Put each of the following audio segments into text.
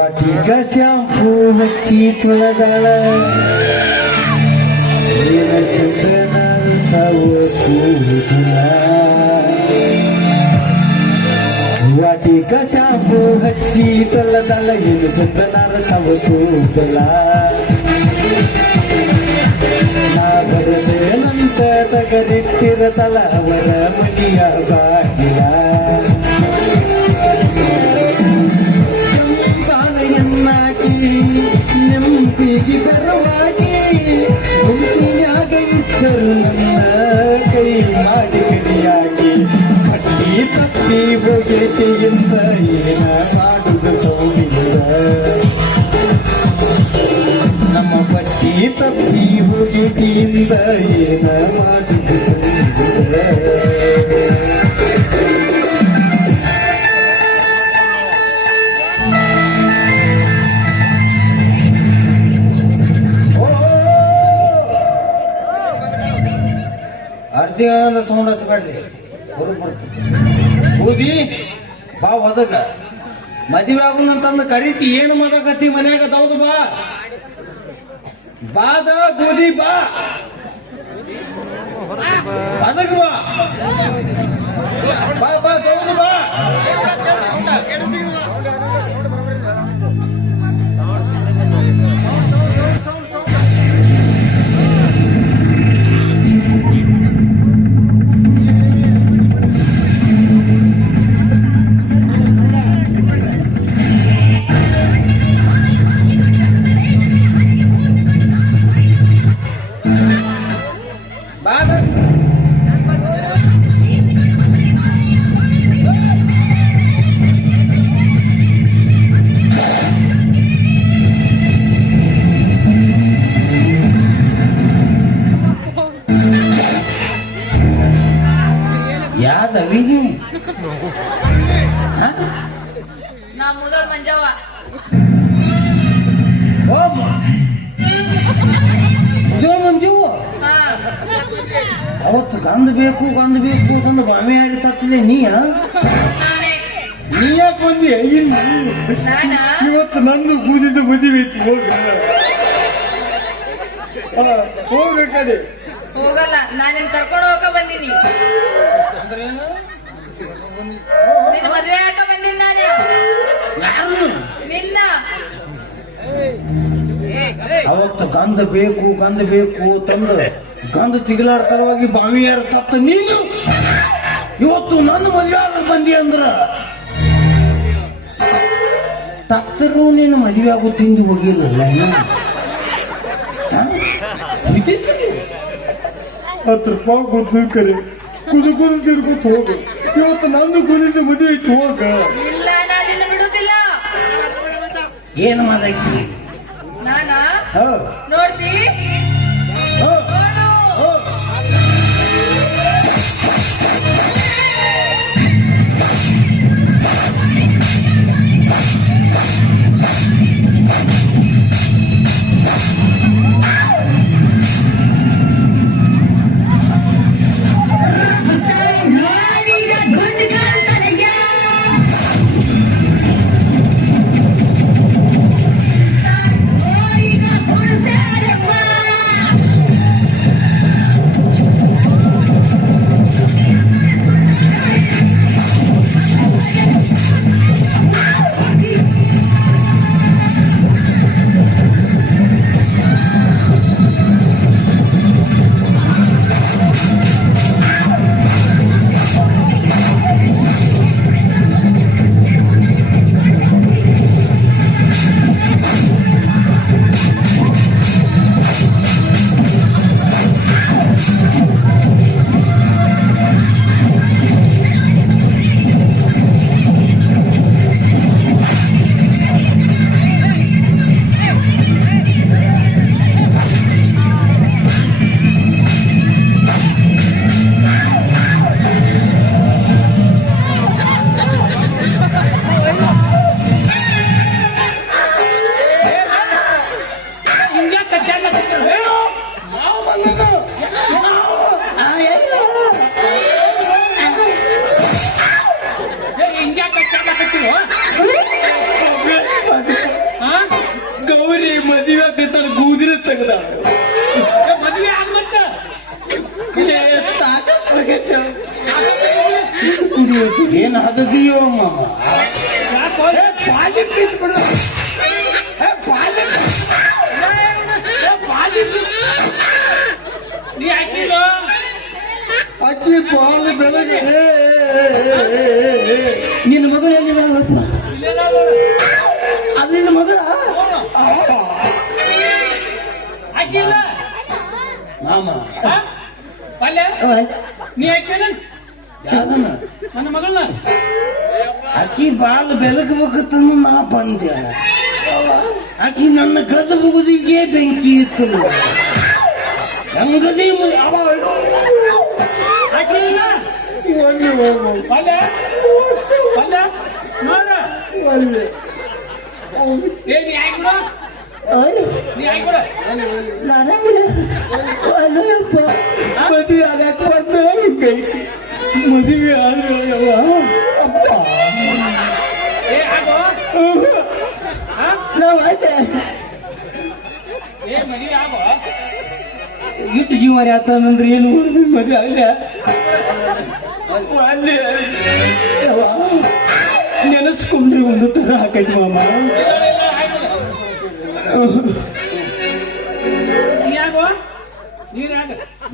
वाटिका कशा फुलची तुला जाण वाटी कशा फुलची तुला जाण हिल चंदनार साव तू तुला नंतर तगदित तिरताला वर मटिया ಗುಂಪಿನಾಗ ಇದ್ದರು ನನ್ನ ಕೈ ಮಾಡಿ ಗಿಡಿಯಾಗಿ ಪಟ್ಟಿ ತಪ್ಪಿ ಹೋಗೇತೆಯಿಂದ ಏನ ಮಾಡುದು ಸೌದಿಲ್ಲ ನಮ್ಮ ಪಟ್ಟಿ ತಪ್ಪಿ ಹೋಗಿದಿಂದ ಏನ ಮಾಡುದು ಸೌದಿಲ್ಲ ಅರ್ಧಿಗಾಲ ಸೌಂಡ್ ಹಚ್ಚಬೇಡ್ರಿ ಹೊರಗೆ ಬರ್ತದೆ ಓದಿ ಬಾ ಒದಗ. ಮದುವೆ ಆಗುನಂತಂದು ಕರೀತಿ, ಏನು ಮದಕತ್ತಿ ಮನ್ಯಾಗ ದೌದು ಬಾ. ಬಾದ ಗೋಧಿ ಬಾ. ಬದಗ ಬಾ. ಬಾ ಬಾ, ದೌದು ಬಾ. ಯಾದವಿ ನಾ ಮುದೋಳ್ ಮಂಜವ್ವ. ಓ ಮಂಜು ಹಾ. ಅವತ್ತು ಗಂಧ ಬೇಕು ಗಂಧ ಬೇಕು ಗಂಧ ಬಾಮೆ ಆಡಿ ತತ್ತಲೆ ನೀ ನೀ ಯಾಕೆ ಬಂದಿ? ಇಲ್ಲ ಇವತ್ತು ನಂದು ಕೂದಿದ್ದು ಮದುವೆ ಐತಿ ಹೋಗ. ಹೋಗ ಕಡೆ. ಹೋಗಲ್ಲ ನಾನೇನ್ ಕರ್ಕೊಂಡು ಹೋಗಕ ಬಂದೀನಿ. ನಿನ್ನ ಮದುವೆ ಯಾಕ ಬಂದಿನಿ ನಾನು? ಯಾರು? ನಿನ್ನ? ಅವತ್ತು ಗಂಧ ಬೇಕು ಗಂಧ ಬೇಕು ತಂದು ಗಂಧ ತಿಗಲಾಡ್ತರವಾಗಿ ಬಾವಿ ಯಾರು ತತ್ತ ನೀನು? ಇವತ್ತು ನನ್ನ ಮದುವೆ ಬಂದಿ ಅಂದ್ರ? ತತ್ತರು ನೀನು ಮದುವೆ ಆಗೋ ತಿಂದು ಹೋಗಿಲ್ಲಲ್ಲ? ಹತ್ತು ರೂಪಾಯಿ ಗೊತ್ತು ಕರೆ. ಕುದು ಕುದು ತಿರ್ಕೊತ್ ಹೋಗು. ಇವತ್ತು ನಂದು ಕುದಿದ್ದು ಮದುವೆ ಐತಿ ಹೋಗ. ಇಲ್ಲ ನಾನು ನಿನ್ನ ಬಿಡುದಿಲ್ಲ. ಏನು ಮಾಡಕ್ಕೆ ನಾನಾ? ನೋಡ್ತಿ? ಮದುವೆ ಆಗ್ತೈತೆ ನಾನು ಗೂದಿನ ತೆಗ್ದ ಮದುವೆ ಆಗ ಮತ್ತ ಏನ್ ಹದಗಿಯೋ ಮಾಮ? ಬಾಲಿ ಬಾಲಿ ಬಿಡು. ನೀ ಹಾಕಿಲ್ಲ ಅಕ್ಕಿ ಪಾಲು ಬೆಳಗ್ಗೆ. ನಿನ್ನ ಮಗಳು ಎಲ್ಲಿ ಅದು ನಿನ್ನ ಮಗಳ? ಹಾಕಿಲ್ಲ. ಮಾಮ. ಪಲ್ಯ? ನೀ ಹಾಕಿಲ್ಲ ಯಾವ್ದನ್ನ? ನನ್ನ ಮಗಳನ್ನ? ಅಕ್ಕಿ ಬಾಲ್ ಬೆಳಗಬೇಕಂತ ನಾ ಬಂದೆ. ಅಕ್ಕಿ ನನ್ನ ಕದ್ದು ಮುಗುದಿಗೆ ಬೆಂಕಿ ಇತ್ತು ಹೆಂಗದಿ ಪಲ್ಯ? ಪಲ್ಯ? ನೋಡ. ಏ ನೀ ಹಾಕಿಲ್ಲ ಮದುವೆ ಆಗಕ್ಕೆ ಬಂದ ಬೆಂಕಿ ಮದುವೆ ಆದ್ರವ ಅಪ್ಪ ನಾವು ಇಟ್ಟು ಜೀವನ ಆತಂದ್ರೆ ಏನು? ಮದುವೆ ಅಲ್ಲ ಅಲ್ಲಿ ನೆನೆಸ್ಕೊಂಡ್ರೆ ಒಂದು ತರ ಹಾಕೈತಿ ಮಾಮ ಆಗೋ ನೀನ್ ಯಾಕ?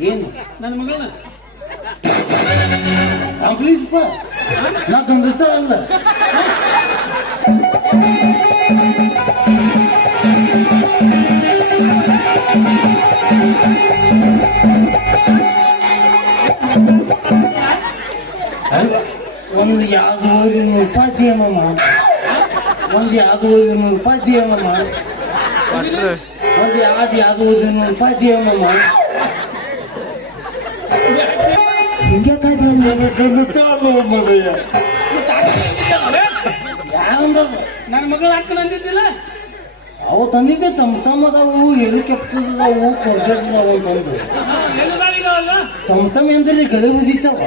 ಏನು? ನನ್ನ ಮಗಳನ್ನ? ಕಂಪ್ಲೀಟ್ ನಾ ಅಲ್ಲ. ಒಂದು ಯಾವ್ದು ಊರಿನ ಉಪಾಧ್ಯಾಯ ಒಂದು ಯಾವ್ದು ಊರಿನ ಉಪಾಧ್ಯಾಯ ಮಾಮ ಅದು ಯಾವ್ದು ಯಾವುದು ಮಾಮ ಹಿಂಗೆ ನನ್ನ ಮಗಳ ಹಾಕಣ ಅಂದಿದ್ದಿಲ್ಲ ಅವು ತಂದಿದ್ದೆ ತಮ್ಮ ತಮ್ಮದವು ಎಲ್ಲಿ ಕೆಪ್ತದವು ಕೊರ್ಗದವು ಅಂತಂದು ತಮ್ಮ ತಮ್ಮ ಅಂದ್ರೆ ಗಲೆ ಬಿದ್ದಿತ್ತಾವ.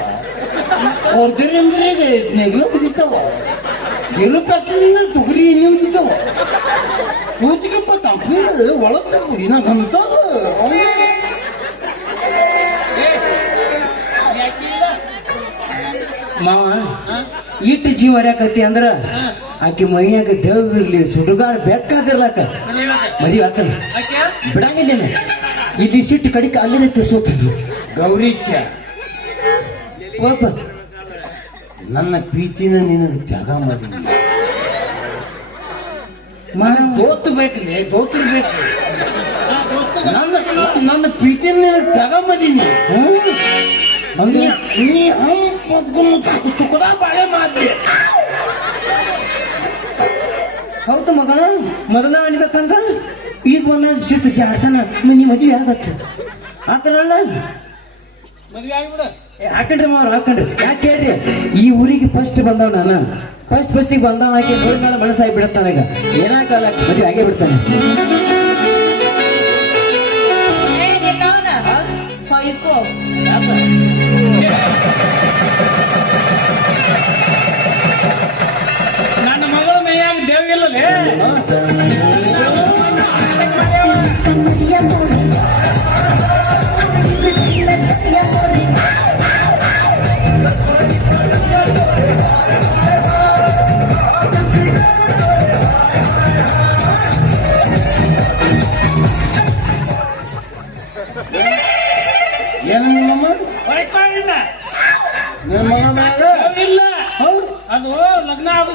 ಕೊರ್ಗರಿ ಅಂದ್ರೆ ನೆಗಲ ಬಿದ್ದಿತ್ತಾವ. ಎಲು ಪ್ಯಾಕ್ಟರಿಂದ ತೊಗರಿ ಎಣ್ಣೆ ಬಿದ್ದಿತ್ತಾವ. ಕೂತಿಗೆಪ್ಪ ತಂಪಿದ ಒಳಗ್ ತಪ್ಪು ಇನ್ನ ಗಂತದ ಮಾವ ಇಟ್ಟು ಜೀವ ಹರಿಯಾಕತಿ ಅಂದ್ರ ಆಕಿ ಮೈಯಾಗ ದೇವ್ರಿರ್ಲಿ ಸುಡುಗಾಡ ಬೆಕ್ಕಾದಿರ್ಲಾಕ ಮದುವೆ ಆತನ ಬಿಡಂಗಿಲ್ಲ ಬಿಡಂಗಿಲ್ಲೇನ? ಇಲ್ಲಿ ಸಿಟ್ಟು ಕಡಿಕ ಅಲ್ಲಿನ ತಿರ್ಸೋತ ಗೌರಿ ಒಬ್ಬ ನನ್ನ ಪ್ರೀತಿನ ನಿನಗೆ ತ್ಯಾಗ ಮಾಡಿದ್ವಿ ದೋತ್ ಬೇಕ್ರಿ ದೋತ್ರ ಬೇಕು ನನ್ನ ನನ್ನ ಪಿತಿನ ತಗೊಂಬದೀನಿ. ಅಂದ್ರೆ ನೀ ಹಂಗ್ ತುಕಡ ಬಾಳೆ ಮಾಡಿ ಹೌದು ಮಗಳ, ಮೊದಲ ಅನ್ಬೇಕಂಗ ಈಗ ಒಂದೊಂದು ಶಿಸ್ತು ಜಾಡ್ತಾನ ಮನಿ ಮದುವೆ ಆಗತ್ತೆ. ಹಾಕಲ್ಲ ಮದುವೆ ಆಗಿಬಿಡ. ಹಾಕಂಡ್ರಿ ಮಾವ್ರು, ಹಾಕಂಡ್ರಿ. ಯಾಕೆ ಹೇಳ್ರಿ? ಈ ಊರಿಗೆ ಫಸ್ಟ್ ಬಂದವ್ ನಾನು. ಫಸ್ಟ್ ಫಸ್ಟಿಗೆ ಬಂದವ ಆಕೆ ನೋಡಿದ ಮನಸ್ಸಾಗಿ ಬಿಡುತ್ತಾನೆ ಈಗ. ಏನಾಗಲ್ಲ ಮದುವೆ ಆಗೇ ಬಿಡ್ತಾನೆ. ಹೊಯ್ಕೋ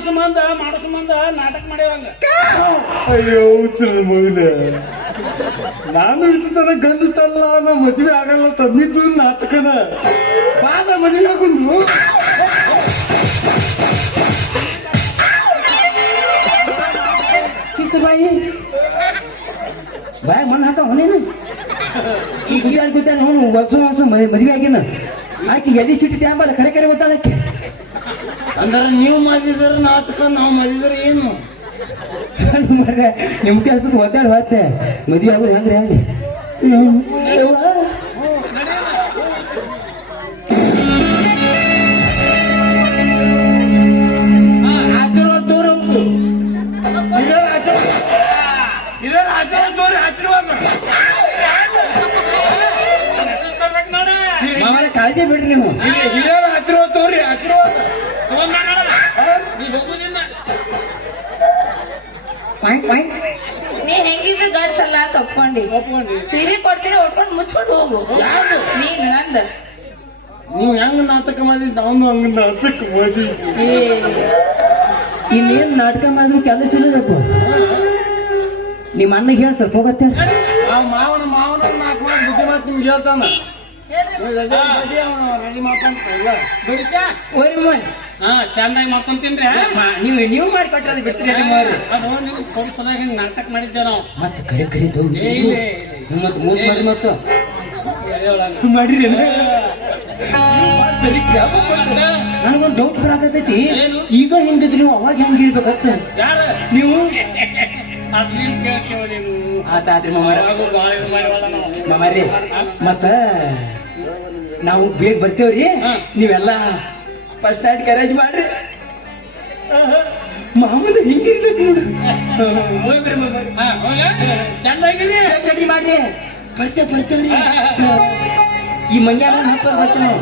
ಸಂಬಂಧ ಮಾಡೋ ಸಂಬಂಧ ನಾಟಕ ಮಾಡ್ಯಾವಂಗ ಅಯ್ಯೋ ಮಗನೇ ನಾನು ಇಷ್ಟು ತನ ಗಂಡು ತಲ್ಲ ನಾ ಮದ್ವೆ ಆಗಲ್ಲ ತಂದಿದ್ದು ನಾಟಕನ. ಪಾದ ಮದ್ವೆ ಆಗೊಂಡು. ಬಾಯಿ. ಬಾಯ್ ಮನ್ ಹಾಕ ಹೊನೇನು ಈ ಅವನು ಹೊಸ ಹೊಸ ಮದುವೆ ಆಗಿನ. ಆಕೆ ಎಲ್ಲಿ ಸಿಟ್ಟಿದ್ದೆ ಅಂಬಲ್ಲ ಕರೆ ಕರೆ ಗೊತ್ತಾಳಕ್ಕೆ ಅಂದ್ರೆ ನೀವು ಮಾಡಿದ್ರೆ ನಾತಕ ನಾವು ಮಾಡಿದ್ರೆ ಏನು? ನಿಮ್ ಕೆಲ್ಸದ ಒದ್ದಾಡ ಹೋತ್ತೆ ಮದುವೆ ಆಗುದು ಹೆಂಗ್ರಿ ಹೇಳಿ? ಕಾಳಜಿ ಬಿಡ್ರಿ ನೀವು. ನೀ ಹೆಂಗಿದ್ರು ಗಡ್ಸ್ ಎಲ್ಲ ತಪ್ಕೊಂಡಿ ಒಪ್ಕೊಂಡಿ. ಸೀರೆ ಕೊಡ್ತೀನಿ ಉಟ್ಕೊಂಡು ಮುಚ್ಕೊಂಡು ಹೋಗು. ಯಾರು? ನೀನ್ ನಂದ. ನೀವ್ ಹೆಂಗ್ ನಾಟಕ ಮಾಡಿ ನಾನು ಹಂಗ ನಾಟಕ ಮಾಡಿ ಏ. ಇನ್ನೇನ್ ನಾಟಕ ಮಾಡಿದ್ರು ಕೆಲಸ ಇಲ್ಲದಪ್ಪ ನಿಮ್ಮ ಅಣ್ಣ ಹೇಳ ಸ್ವಲ್ಪ ಹೋಗತ್ತೆ. ಆ ಮಾವನ ಮಾವನ ನಾಲ್ಕು ಮಂದಿ ಬುದ್ಧಿ ಮಾತು ನಿಮ್ಗೆ ಹೇಳ್ತಾನ. ರೆಡಿ ಹಾ ಚಂದಾಗಿ ಮಾಡ್ಕೊಂತೀನ್ರಿ ನೀವು ನೀವು ಮಾಡಿ ಅದು ಬಿಡ್ತೀರಿ ಹಿಂಗ್ ನಾಟಕ ಮಾಡಿದ್ದೆ ನಾವು. ಮತ್ತೆ ಕರೆ ಕರಿ. ಮತ್ತೆ ಮಾಡಿ ಮತ್ತು. ಮಾಡಿರಿ ನನಗೊಂದು ಡೌಟ್ ಬರಾಕತೈತಿ? ಈಗ ಹಿಂಗಿದ್ರಿ ನೀವು ಅವಾಗ ಹೆಂಗಿರ್ಬೇಕತ್ತ ಯಾರ? ನೀವು? ಆತ ಕೇಳ್ತೀವ ನೀನು ಆತಾತ್ರಿ ಮಾಮಾರ. ನಾವು. ಮತ್ತ ನಾವು ಬೇಗ ಬರ್ತೇವ್ರಿ. ನೀವೆಲ್ಲ ಫಸ್ಟ್ ನೈಟ್ ಕರೇಜ್ ಮಾಡ್ರಿ. ಮಾಮೂಲು ಹಿಂಗಿರ್ಬೇಕು ನೋಡು. ಚೆನ್ನಾಗಿ ಚಂದಾಗಿರಿ ಮಾಡ್ರಿ. ಬರ್ತೇವ್ ಬರ್ತೇವ್ರಿ ಈ ಮಂಗ್ಯಾನ ಹಬ್ಬ ಬರ್ತೇನೆ ನಾವು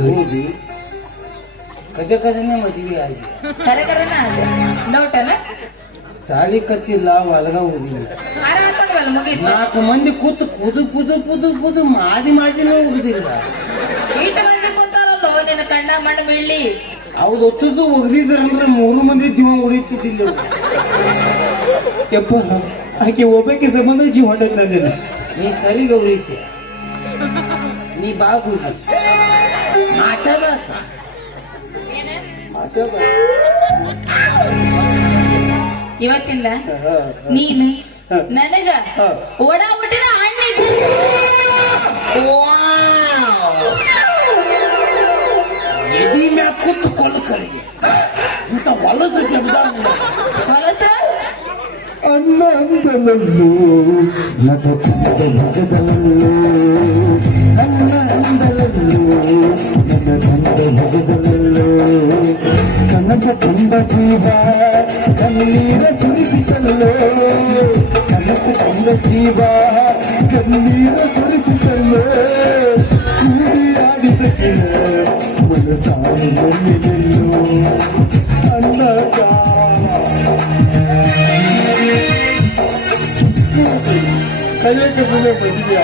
ಗೌರಿ ಕದೆ ಕದನೆ ಮದುವೆ ಆಗಿ. ಕರೆ ಕರೆನ ಅದು ಡೌಟನ ತಾಳಿ ಕತ್ತಿಲ್ಲ ಒಳಗ ಹೋಗಿಲ್ಲ ಮುಗೀತು. ನಾಲ್ಕು ಮಂದಿ ಕೂತು ಕುದು ಕುದು ಕುದು ಕುದು ಮಾದಿ ಮಾದಿನೇ ಹೋಗುದಿಲ್ಲ. ಈಟ ಮಂದಿ ಕೂತಾರಲ್ಲ ನಿನ್ನ ಕಣ್ಣ ಮಣ್ಣ ಬೀಳ್ಲಿ. ಅವ್ದು ಒತ್ತದ್ದು ಒಗ್ದಿದ್ರಂದ್ರೆ ಮೂರು ಮಂದಿ ಜೀವ ಉಳಿತಿದ್ದಿಲ್ಲ ಯಪ್ಪ ಆಕೆ ಒಬ್ಬಕ್ಕೆ ಸಂಬಂಧ ಜೀವ ಹೊಂಟದ್ ನಂದಿಲ್ಲ ನೀ ಕರಿ ಗೌರೈತಿ. ನೀ ಬಾ ಕೂತಿ ಮಾತಾಡ ಇವತ್ತಿಂದ ನೀನು ನನಗ ಓಡ ಹುಟ್ಟಿದ ಹಣ್ಣಿದ್ದು ಎದಿ ಮ್ಯಾಗ ಕೂತು ಕೊಲ್ಲ ಇಂತ ಹೊಲದ ಜಬ್ದ ಹೊಲಸ ಅನ್ನ ಅಂದನಲ್ಲೂ ನನ್ನ ಕುಂದ ಭಗದಲ್ಲೋ ಅನ್ನ ಅಂದಲಲ್ಲೋ ನನ್ನ ಕುಂದ ಭಗದಲ್ಲೋ ಕನಸ ಕಂಡ ಜೀವ ಕಣ್ಣೀರ ಸುರಿಸಿತಲ್ಲೋ ಕನಸ ಕಂಡ ಜೀವ ಕಣ್ಣೀರ ಸುರಿಸಿತಲ್ಲೋ ಕೂಡಿ ಆಡಿದ ಕಿಣ ಮನಸಾರಿ ಮಣ್ಣಿನಲ್ಲೋ ಅನ್ನದಾರ ಕಲೆ ಕದನೆ ಮದುವೆ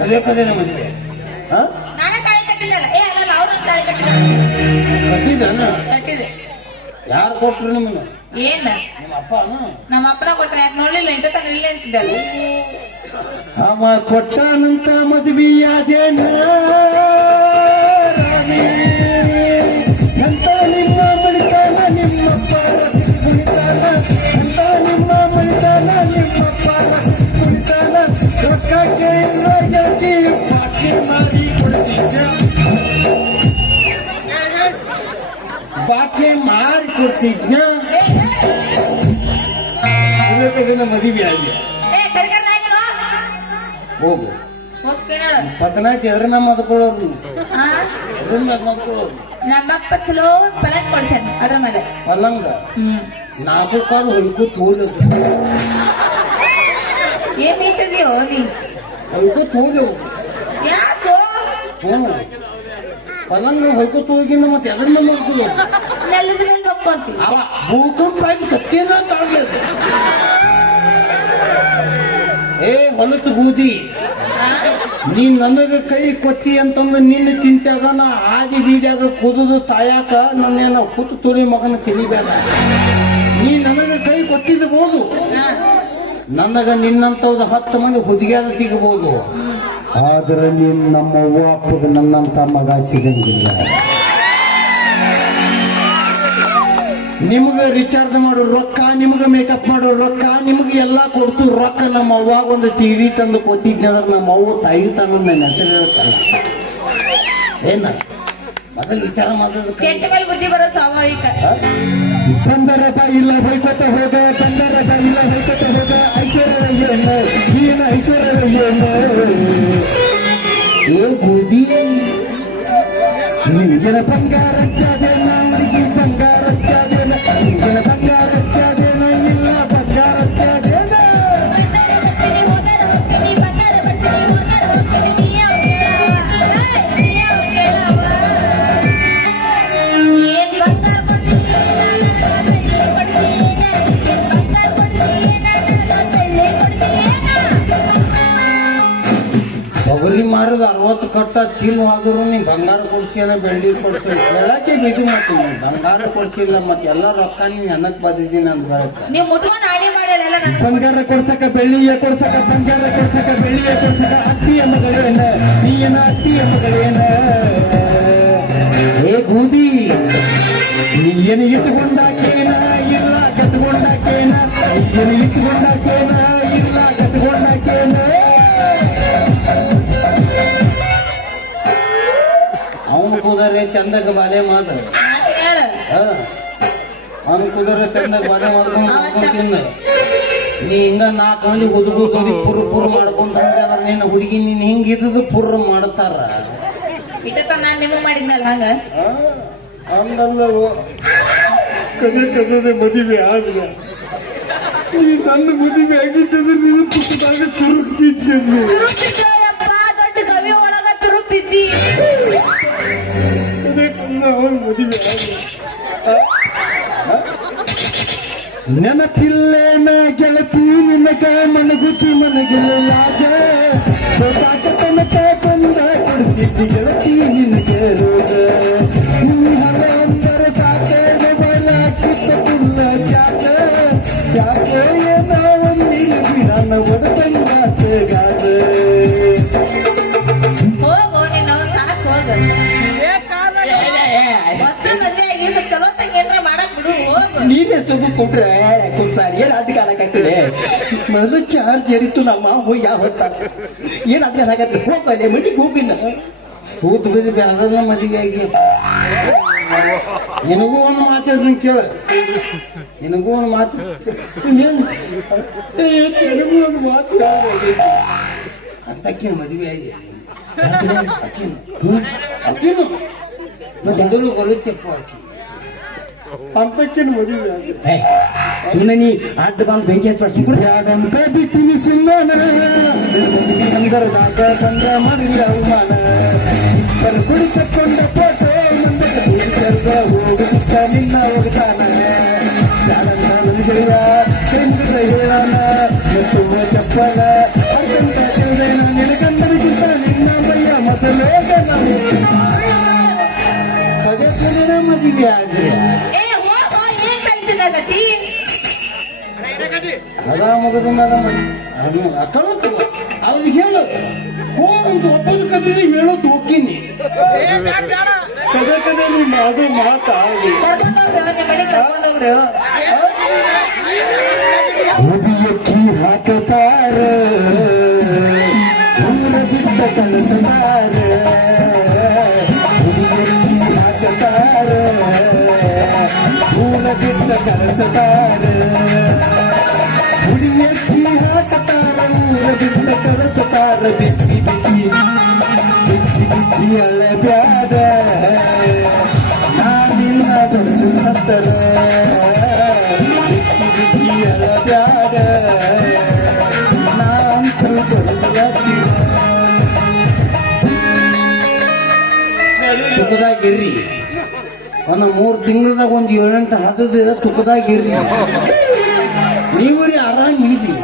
ಆಗಲಿ ನೋಡು ನಮ್ಮ ಮದುವೆ ಹಾ? ನಾನೇ ತಾಳಿ ಕಟ್ಟಿದ್ದಲ್ಲ. ಏ ಅಲ್ಲ ಅವ್ರ ತಾಳಿ ಕಟ್ಟಿದ. ಯಾರು ಕೊಟ್ರು ನಿಮ್ಮನ್ನ? ಏನ? ನಿಮ್ಮ ಅಪ್ಪ ನಮ್ಮ ಅಪ್ಪನ ಕೊಟ್ಟ ಯಾಕೆ ನೋಡ್ಲಿಲ್ಲ? ಇಂಟು ತನ ಇಲ್ಲ ಅಂತಿದ್ದಲ್ಲ ಅವ ಕೊಟ್ಟನಂತ ಮದುವೆಯಾದೇನ ಅಂತ ನಿಮ್ಮ ಮಳಿತಾನ ನಿಮ್ಮಪ್ಪ? ಕುಣಿತಾನ ಅಂತ ನಿಮ್ಮ ಮಳಿತಾನ ನಿಮ್ಮಪ್ಪ? ಕುಣಿತಾನ ರೊಕ್ಕ ಕೇಳಿಲ್ಲ ಬಾಕಿ ಮಾರಿ ಕೊಡ್ತಿದ್ನ? ಕದನೆ ಮದುವೆ ನಾಯ್ಕನು ಹೋಗು. ಪತನಾಯ್ತು ಎದ್ರ ನಮ್ಮ ಮದ್ಕೊಳ್ಳೋರು ಎದ್ರ ಮ್ಯಾಗ ಮದ್ಕೊಳ್ಳೋರು ನಮ್ಮಪ್ಪ ಚಲೋ ಪಲಕ್ ಕೊಡ್ಸ್ಯಾನ ಅದ್ರ ಮೇಲೆ. ಪಲ್ಲಂಗ. ನಾಲ್ಕು ಕಾಲು ಹೊಯ್ಕು ಹೋಗ್ಲದು ಏನ್ ಬೀಚದಿಯೋ ನೀ ಹೊಯ್ಕು ಹೋಗ್ಲವು ಯಾಕೋ? ಹ್ಞೂ ಪಲ್ಲಂಗ ಹೊಯ್ಕೋತ್ ಹೋಗಿಂದ ಮತ್ತೆ ಎದ್ರ ಮ್ಯಾಗ ಮದ್ಕೊಳ್ಳೋರು ನೆಲದ ಮೇಲೆ ಹೊಕ್ಕೊಂತೀವಿ. ಅವ ಭೂಕಂಪ ಆಗಿ ಕತ್ತೇನ ಏ ಹೊಲತು ಬೂದಿ ನೀನ್ ನನಗ ಕೈ ಕೊತ್ತಿ ಅಂತಂದ್ರೆ ನಿನ್ನ ತಿಂತಾಗ ನಾ ಆದಿ ಬೀದ್ಯಾಗ ಕುದುದು ತಾಯಾಕ ನನ್ನೇನ ಹುತ್ತು ತುಳಿ ಮಗನ ತಿಳಿಬೇಡ ನೀ ನನಗ ಕೈ ಕೊಟ್ಟಿದ್ಬೋದು ನನಗ ನಿನ್ನಂತವ್ದು ಹತ್ತು ಮಂದಿ ಹುದುಗ್ಯಾದ ತೆಗಿಬಹುದು ಆದ್ರೆ ನೀನು ನಮ್ಮ ಅವ್ವ ಅಪ್ಪಗೆ ನನ್ನಂತ ಮಗ ಸಿಗಂಗಿಲ್ಲ. ನಿಮಗೆ ರಿಚಾರ್ಜ್ ಮಾಡೋ ರೊಕ್ಕ ನಿಮಗೆ ಮೇಕಪ್ ಮಾಡೋ ರೊಕ್ಕ ನಿಮಗೆ ಎಲ್ಲಾ ಕೊಡ್ತು ರೊಕ್ಕ ನಮ್ಮ ಅವ್ವಾಗ ಒಂದು ಟಿವಿ ತಂದು ಕೊತ್ತಿದ್ನಂದ್ರೆ ನಮ್ಮ ಅವ್ವ ತಾಯಿ ತಾನು ನನ್ನ ಹೆಸರು ಹೇಳ್ತಾರೆ ಏನ? ಮೊದಲು ವಿಚಾರ ಮಾಡೋದು ಬುದ್ಧಿ ಬರೋ ಸ್ವಾಭಾವಿಕ ಬಂದರ ಇಲ್ಲ ಹೊಯ್ಕೊತ ಹೋಗ ಬಂದರ ಇಲ್ಲ ಹೊಯ್ಕೊತ ಹೋಗ. ಐಶ್ವರ್ಯನ ನೀನ ಐಶ್ವರ್ಯನ ಏ ಬೂದಿ ನಿನಗಿನ ಬಂಗಾರ ತ್ಯಾದೇನ ಕಟ್ಟ ಚೀಲ ಆದ್ರೂ ನೀ ಬಂಗಾರ ಕೊಡ್ಸಿನ ಬೆಳ್ಳಿ ಕೊಡ್ಸಿ. ಹೇಳಕ್ಕೆ ಬಿದ್ದು ಮಾಡ್ತೀನಿ. ಬಂಗಾರ ಕೊಡ್ಸಿಲ್ಲ ಮತ್ತೆ ಎಲ್ಲ ರೊಕ್ಕ ನೀನು ಅನ್ನಕ್ ಬಂದಿದ್ದೀನಿ ಅಂತ ಬರುತ್ತೆ ನೀವ್ ಮುಟ್ಕೊಂಡ್ ಆಡಿ ಮಾಡಿಲ್ಲ ನನ್ ಬಂಗಾರ ಕೊಡ್ಸಕ ಬೆಳ್ಳಿಯ ಕೊಡ್ಸಕ ಬಂಗಾರ ಕೊಡ್ಸಕ ಬೆಳ್ಳಿಯ ಕೊಡ್ಸಕ ಅತ್ತಿಯ ಮಗಳೇನ. ನೀಯನ ಅತ್ತಿಯ ಮಗಳೇನ. ಏ ಗೂದಿ ನೀಯನ ಇಟ್ಕೊಂಡಾಕೇನ? ಇಲ್ಲ ಕಟ್ಕೊಂಡಾಕೇನ? ಇಟ್ಟುಕೊಂಡಾಕೇನ ಕುದರೆ ಚಂದಗ ಬಾಲೆ ಮಾದ. ಮಾತ್ ಅವನು ಕುದರೆ ಚಂದಗ ಬಾಲೆ ಮಾಡ್ಕೊಂಡು ಮಾಡ್ಕೊಂಡು ನೀ ಹಿಂಗ ನಾಲ್ಕು ಮಂದಿ ಹುದುಗು ತೋರಿ ಪುರ್ ಪುರ್ ಮಾಡ್ಕೊಂತ ನಿನ್ನ ಹುಡುಗಿ ನೀನ್ ಹಿಂಗ ಇದ್ದದು ಪುರ್ ಮಾಡ್ತಾರ. ಇಟ್ಟತ್ತ ನಾನ್ ನಿಮಗೆ ಮಾಡಿದ್ನಲ್ಲ ಹಂಗ? ಅಂದಲ್ಲ ಕದೆ ಕದದೆ ಮದುವೆ ಆದ್ರೆ ಈ ನನ್ನ ಮದುವೆ ಆಗಿದ್ದರೆ ನೀನು ತುಪ್ಪದಾಗ ತುರುಕ್ತಿದ್ದೆ ಆದ್ರೆ ನೆನಪಿಲ್ಲೇನ ಗೆಳತಿ ನಿನಗ ಮನಗುತ್ತಿ ಮನಗಿಲ್ಲ ಲಾಜ ಸೋತಾಕ ತನಕ ಬಂದ ಕೊಡಿಸಿದ್ದಿ ಗೆಳತಿ ನಿನಗೆ ರೋಗ. ನೀ ಹಲ ಅಂದರ ಸಾಕ ಮೊಬೈಲ್ ಹಾಕಿತ್ತ ಪುಲ್ಲ ಯಾಕೋ ಏನೋ ಒಂದಿಲ್ಲ ಬಿಡನ ಒಡತಂಗಾತ ಗಾದ ಆಗಿ ಸ್ವಲ್ಪ ಚಲೋ ತಂಗ ಏನ್ರ ಮಾಡಕ್ ಬಿಡು ಹೋಗು. ನೀನೇ ಸುಮ್ಮ ಕೊಟ್ರೆ ಕುರ್ಸಾರಿ ಏನ್ ಅದ್ ಕಾಲಕ್ಕಾಗ್ತದೆ ಮೊದಲು ಚಾರ್ಜ್ ಏರಿತ್ತು ನಮ್ಮ ಹೋಗಿ ಯಾವ ಹೊತ್ತ? ಏನ್ ಅದ್ರ ಹೋಗಲ್ಲ ಮನಿಗೆ ಹೋಗಿಲ್ಲ ಸೂತ್ ಬಿದ್ದು ಬೆಳದಲ್ಲ ಮದುವೆ ಆಗಿ. ನಿನಗೂ ಒಂದು ಮಾತು ಹೇಳ್ತೀನಿ ಕೇಳ. ನಿನಗೂ ಒಂದು ಮಾತು ನಿನಗೂ ಒಂದು ಮಾತು. ಅಂತಕ್ಕಿನ ಮದುವೆ ಆಗಿ. ಅಕ್ಕಿನ ಅಕ್ಕಿನ ಮೊದಲು ಬರುತ್ತೆಪ್ಪ ಆಕಿ. అంతకిని మదివి సున్నని ఆటబాన్ వెంకటేశ్వర సుప్రయాగంత బిట్టిని సున్నన అందర దాక సంద మరిలవమన ఇక్కర కుడిచకొండ పోటో ముందట తీర్చర్గ ఓడు చిక్క నిన్న ఓడుతాన జాలంతాలని తెలియా చెందుల ఏలాన చెప్పువ చెప్పల అర్థంత తెలియన నిలకందరికింత నిన్న మయ్య మొదలేక నన్ను ಪದೇ ಮದುವೆ ಆದ್ರೆ. ಅದ ಮುಗದ ಮೇಲೆ ಅವ್ರಿಗೆ ಹೇಳು. ಹೋಗಂತ ಒಪ್ಪದ ಕதை ಹೇಳೋದು ಹೋಗ್ತೀನಿ ಕದೇ ಕದೇ ನಿಮ್ಮ ಅದು ಮಾತಾಡಿ ಹಾಕತಾರ ಬಿಟ್ಟ ಕಲಸದಾರ தார. உலகித்த கரச தார. உடிய கீழாச தார. உலகித்த கரச தார. பிச்சி பிச்சி பிச்சி பிச்சி அழ பியாத நான் இல்ல தொடர்ந்து சத்தர. பிச்சி பிச்சி அழ பியாத நாம் தொடர்ந்து गिरी ಒಂದು ಮೂರು ತಿಂಗಳದಾಗ ಒಂದು ಏಳೆಂಟು ಹದದ ತುಕದಾಗಿರ್ರಿ ನೀವು ರೀ ಆರಾಮ್ ಇದಿ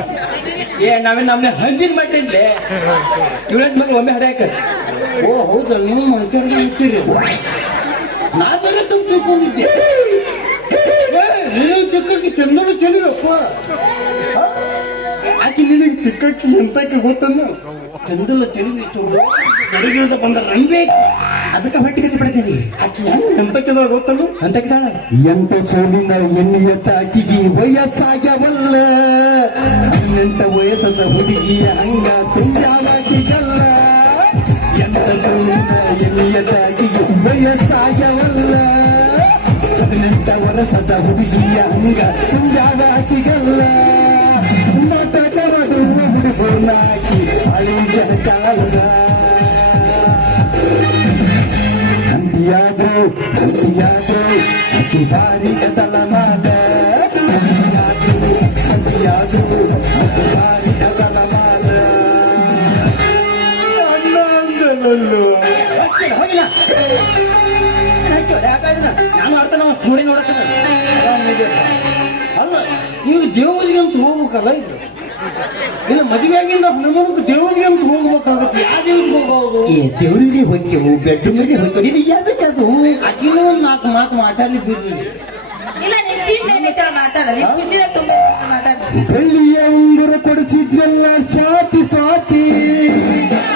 ಏ ನಾವೇ ನಮ್ನೆ ಹಂದಿನ ಮಾಡಿರ್ಲೆ ಏಳೆಂಟು ಮಂದಿ ಒಮ್ಮೆ ಹಡ್ಯಾಕ ಓ ಹೌದಾ? ನೀವು ಮನುಷ್ಯರಿಗೆ ಇರ್ತೀರಿ ನಾ ಬೇರೆ ತುಂಬ ತಿಳ್ಕೊಂಡಿದ್ದೆ. ಏ, ನಿನಗೆ ತಿಕ್ಕಕ್ಕೆ ಚಂದನ ಚೆಲ್ಲಿರಪ್ಪ ಆಕೆ ನಿನಗೆ ತಿಕ್ಕಕ್ಕೆ ಎಂತಕ್ಕೆ ಗೊತ್ತನ್ನು ತಿಂದಲು ತಿಳಿದಿತ್ತು ಗಡಿಗಿಳಿದ ಬಂದ ನಂಬೇಕು ಅದಕ್ಕೆ ಹೊಟ್ಟೆ ಗತಿ ಬಿಡ್ತೀನಿ ಆಕೆ ಹೆಂಗ್ ಎಂತಕ್ಕಿದ ಗೊತ್ತಲ್ಲ ಅಂತ ಕಿದಾಳ ಎಂತ ಎಣ್ಣೆ ಎತ್ತ ತಾಕಿಗಿ ವಯಸ್ಸಾಗ್ಯವಲ್ಲ. ಹನ್ನೆಂಟ ವಯಸ್ಸದ ಹುಡುಗಿಯ ಅಂಗ ತುಂಬ್ಯಾವಾಕಿಗಲ್ಲ ಎಂತ ಸೋಲಿನ ಎತ್ತ ತಾಕಿಗಿ ವಯಸ್ಸಾಗ್ಯವಲ್ಲ. ಹದಿನೆಂಟ ವರ್ಷದ ಹುಡುಗಿಯ ಹಂಗ ತುಂಬ್ಯಾವಾಕಿಗಲ್ಲ ಮಾಡುವ ಹುಡುಗನಾಕಿ ಅಳಿಜ ಕಾಲದ ಅಂತಿಯಾದ್ರು ಅಂತಿಯಾದ್ರು ಅತಿ ಭಾರಿ ತಲಮಾದ ಅಂತಿಯಾದ್ರು ಭಾರಿ ತಲಮಾದ ಹೋಗಿಲ್ಲ ಹೋಗಿಲ್ಲ ನಾನು ಆಡ್ತಾನ ನೋಡಿ ಆರಾಮಿದೆ. ಅಲ್ಲ, ನೀವು ದೇವರಿಗೆ ಅಂತ ಹೋಗ್ಬೇಕಲ್ಲ ಇದು ಇಲ್ಲ ಮದುವೆ ಆಗಿಂದ ನಮ್ಮನಕ್ಕೆ ದೇವರಿಗೆ ಅಂತ ಹೋಗ್ಬೇಕಾಗತ್ತೆ. ಯಾವ ದೇವ್ರಿಗೆ ಹೋಗೋದು ಏ ದೇವ್ರಿಗೆ ಹೊಕ್ಕೆವು ಬೆಡ್ರೂಮ್ಗೆ ನೀನು ಯಾವ್ದಕ್ಕೆ ಅದು? ಅಕ್ಕಿನೂ ಒಂದು ನಾಲ್ಕು ಮಾತು ಮಾತಾಡ್ಲಿ ಬಿಡ್ರಿ. ಇಲ್ಲ ನಿನ್ ತಿಂಡಿ ಏನೈತೆ ಮಾತಾಡಲ್ಲ ನಿನ್ ತಿಂಡಿನ ತುಂಬ ಮಾತಾಡ ಬೆಳ್ಳಿಯ ಉಂಗುರ ಕೊಡಿಸಿದ್ನೆಲ್ಲ ಸ್ವಾತಿ ಸ್ವಾತಿ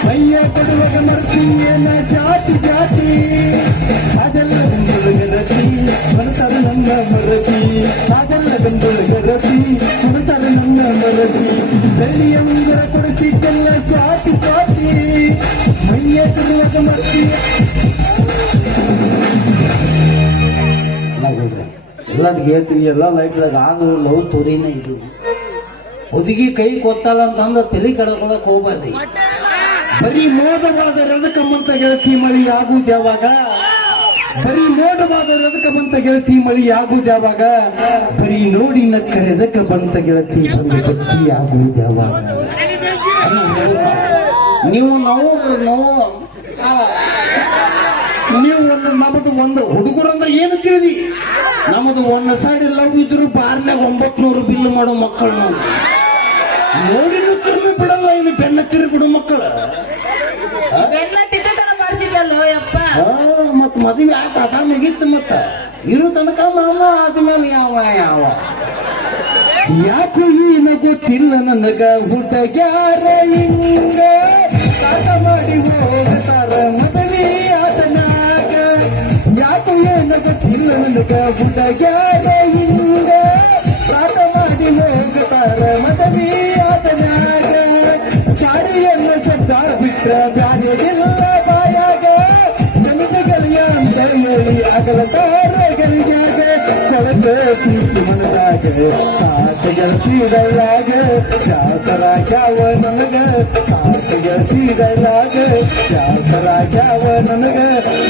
ಮೈಯ ಕೊಡುವಾಗ ಮರ್ತೀಯನ ಜಾತಿ ಜಾತಿ ಅದೆಲ್ಲ ಗಂಡುಳಗರತಿ ಮನತರ ನನ್ನ ಮರತಿ ಅದೆಲ್ಲ ಗಂಡುಳಗರತಿ ಮನತರ ನನ್ನ ಮರತಿ ಬೆಳ್ಳಿಯ ಉಂಗುರ ಕೊಡಿಸಿದ್ನೆಲ್ಲ ಸ್ವಾತಿ ಸ್ವಾತಿ ಮೈಯ ಕೊಡುವಾಗ ಮರ್ತೀಯ ಎಲ್ಲ ಬಿಡ್ರಿ ಎಲ್ಲದಕ್ಕೆ ಹೇಳ್ತೀವಿ ಎಲ್ಲ ಲೈಫ್ದಾಗ ಆಗೋ ಲವ್ ತೋರಿನೇ ಇದು. ಹುಡುಗಿ ಕೈ ಕೊತ್ತಲ್ಲ ಅಂತಂದ್ರೆ ತಲೆ ಕಡ್ಕೊಳಕ್ ಹೋಗ್ಬಾರ್ದು. ಬರೀ ಮೋದವಾದ ರದಕಮ್ಮಂತ ಗೆಳತಿ ಮಳಿ ಆಗುದು ಯಾವಾಗ ಬರೀ ಮೋಡವಾದ ರದಕಮ್ಮಂತ ಗೆಳತಿ ಮಳಿ ಆಗುದು ಯಾವಾಗ ಬರೀ ನೋಡಿ ನಕ್ಕರೆದಕ ಬಂತ ಗೆಳತಿ ಬಂದು ಗತಿ ಆಗುವುದು ಯಾವಾಗ ನೀವು ನೋವು ನೋವು. ನೀವು ಒಂದು ನಮ್ದು ಒಂದು ಹುಡುಗರಂದ್ರೆ ಏನು ತಿಳಿದಿ? ನಮ್ಮದು ಒಂದು ಸೈಡ್ ಲವ್ ಇದ್ರು ಬಾರ್ನಾಗ ಒಂಬತ್ತು ನೂರು ಬಿಲ್ ಮಾಡೋ ಮಕ್ಕಳು ನಾವು. ನೋಡಿದ್ರು ಕಡಿಮೆ ಬಿಡಲ್ಲ ಇನ್ನು ಬೆನ್ನ ತಿರು ಬಿಡು ಮಕ್ಕಳು ಮತ್ ಮದುವೆ ಆತ ಅದ ಮುಗಿತ್ತು ಮತ್ತ. ಇರು ತನಕ ಮಾಮ ಆದ್ಮೇಲೆ ಯಾವ ಯಾವ? ಯಾಕೋ ಏನ ಗೊತ್ತಿಲ್ಲ ನನಗ ಹುಡುಗ್ಯಾರ ಹಿಂಗ. ಆಟ ಮಾಡಿ ಹೋಗ್ತಾರ ಹಿಂಗ ಆಟ ಮಾಡಿ ಹೋಗ್ತಾರ ಮದುವೆ ಆತನಾಗ ಚಾಡಿಯನ್ನು ಶಬ್ದ ಬಿಟ್ರ ಬ್ಯಾರೆಗಿಲ್ಲ ಬಾಯಾಗ. ನಮಗೆ ಗೆಳೆಯ ಅಂತ ಹೇಳಿ ಗೆಳೆಯಾಗ ಸೀಟಿ ಮನದಾಗ. ಸಾತ ಗೆಳತಿಗಳಾಗ ಜಾತರಾಗ್ಯಾವ ನನಗ. ಸಾತ ಗೆಳತಿಗಳಾಗ ಜಾತರಾಗ್ಯಾವ ನನಗ.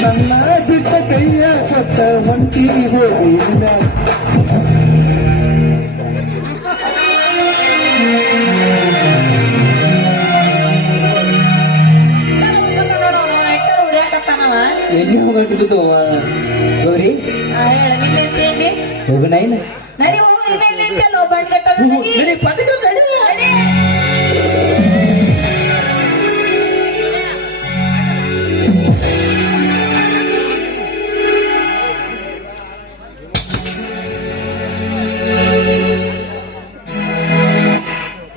ನನ್ನ ಬಿಟ್ಟ ಕೈಯ ಕೊಟ್ಟ ಹೊಂಟಿ ಹೋಗಿ ಎಲ್ಲಿ ಹೋಗಿದ್ದು ಗೌರಿ? ಆ, ಇಲ್ಲ ನಡಿ ಹೋಗಿ ನಿಂತಲ್ಲೋ ನಡಿ.